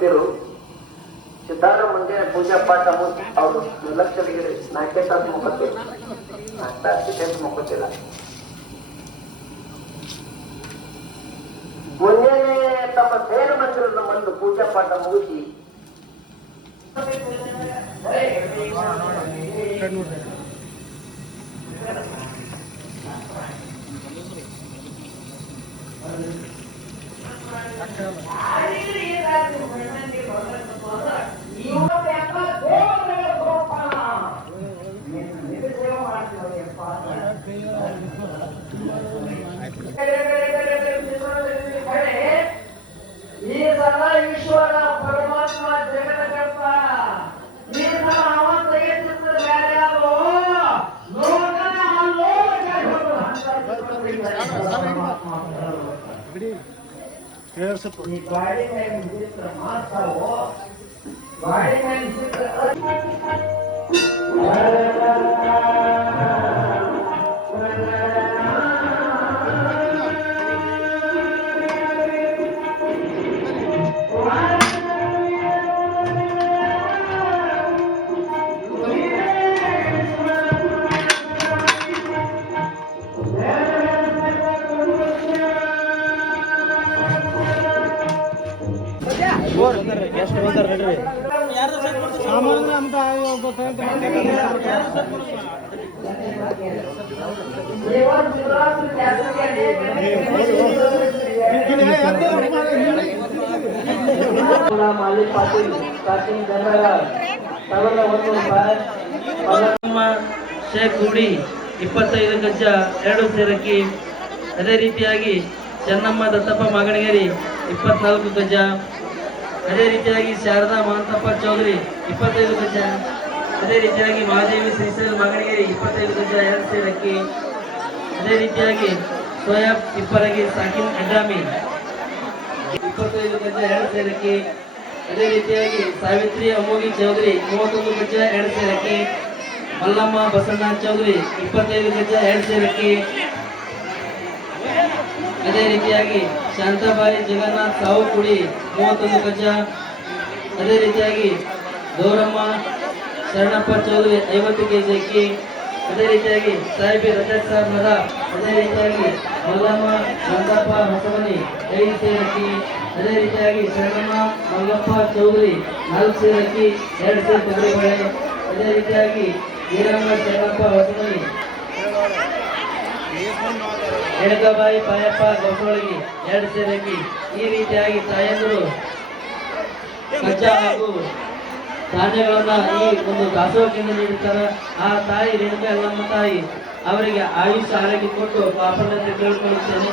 ಭಕ್ತರು ಸಿದ್ಧಾರ ಮುಂದೆ ಪೂಜಾ ಪಾಠ ಮುಗಿಸಿ ಅವರು ನಿರ್ಲಕ್ಷ್ಯರಿಗೆ 4 ತಾಸು ಮುಖತ್ತಿಲ್ಲ, 4 ತಾಸು ಮುಖತ್ತಿಲ್ಲ. ಮುಂಜಾನೆ ತಮ್ಮ ಸೇನ ಮಂದಿರದ ಬಂದು ಪೂಜಾ ಪಾಠ ಮುಗಿಸಿ ಈ ಸಲ ಈಶ್ವರ ಪರಮಾತ್ಮ ಜಗದಕರ್ತ ಈ ಸಲ ಅವ ತೆಗೆದಿದ್ದ ಬೇರೆಯಾರು ಲೋಕನ ಈ ಗಾಡಿ ಮೇಲೆ ವಿಚಿತ್ರ ಮಾತಾವು ಗಾಡಿ ಮೇಲೆ ವಿಚಿತ್ರ ಮಾಲಿ ಪಾಟೀಲ್ ಸ್ಟಾರ್ಟಿಂಗ್ ಜನರಲ್ 1,100 ರೂಪಾಯಿ. ಶೇಖ್ ಗುಡಿ 25 ಗಜ 2 ಸೇರಕ್ಕಿ. ಅದೇ ರೀತಿಯಾಗಿ ಚೆನ್ನಮ್ಮ ದತ್ತಪ್ಪ ಮಾಗಣಗೇರಿ 24 ಗಜ. ಅದೇ ರೀತಿಯಾಗಿ ಶಾರದಾ ಮಹಂತಪ್ಪ ಚೌಧರಿ 25 ಗಜ. ಅದೇ ರೀತಿಯಾಗಿ ಮಹಾದೇವಿ ಶ್ರೀಶೈಲ ಮಾಗಣಗೇರಿ 25 ಗಜ 2 ಸೇರಕ್ಕಿ. ಅದೇ ರೀತಿಯಾಗಿ ಸೋಯಾಬ್ ಇಪ್ಪರಗಿ ಸಾಕಿನ್ ಅಡ್ಡಾಮಿ 25 ಗಜ 2 ಸೇರಕ್ಕಿ. ಅದೇ ರೀತಿಯಾಗಿ ಸಾವಿತ್ರಿ ಅಮೋಗಿ ಚೌಧರಿ 31 ಗಜ 2 ಸೇರಕ್ಕಿ. ಮಲ್ಲಮ್ಮ ಬಸಣ್ಣ ಚೌಧರಿ 25 ಗಜ 2 ಸೇರಕ್ಕಿ. ಅದೇ ರೀತಿಯಾಗಿ ಶಾಂತಾಬಾಯಿ ಜಗನ್ನಾಥ್ ಸಾವು ಕುಡಿ 31 ಗಜ. ಅದೇ ರೀತಿಯಾಗಿ ಗೌರಮ್ಮ ಶರಣಪ್ಪ ಚೌಧರಿ 50 ಕೆಜಿ ಅಕ್ಕಿ. ಅದೇ ರೀತಿಯಾಗಿ ಸಾಹಿಬಿ ರಜತ್ ಸಾಬ್ ನದ. ಅದೇ ರೀತಿಯಾಗಿ ಮಲ್ಲಮ್ಮ ಶಾಂತಪ್ಪ ಹೊಸಮನಿ 5 ಸೇರಕ್ಕಿ. ಅದೇ ರೀತಿಯಾಗಿ ಶರಣಮ್ಮ ಮಲ್ಲಪ್ಪ ಚೌಧರಿ 4 ಸೇರಕ್ಕಿ 2 ಸೇರ್ ತೊಗರಿಬೇಳೆ. ಅದೇ ರೀತಿಯಾಗಿ ವೀರಮ್ಮ ಶರಣಪ್ಪ ಹೊಸಮನಿ ಎಣಕಬಾಯಿ ಪಾಯಪ್ಪ ಗೌಸೊಳಗಿ 2 ಸೇರಕ್ಕಿ. ಈ ರೀತಿಯಾಗಿ ತಾಯಂದರು ಕಜ್ಜಾ ಹಾಗೂ ಧಾನ್ಯಗಳನ್ನ ಈ ಒಂದು ದಾಸೋಹದಿಂದ ನೀಡುತ್ತಾರೆ. ಆ ತಾಯಿ ರೇಣುಕಾ ಯಲ್ಲಮ್ಮ ತಾಯಿ ಅವರಿಗೆ ಆಯುಷ್ಯ ಆರೋಗ್ಯ ಕೊಟ್ಟು ಕಾಪಾಡಲು ಕೇಳಿಕೊಳ್ಳುತ್ತೇನೆ.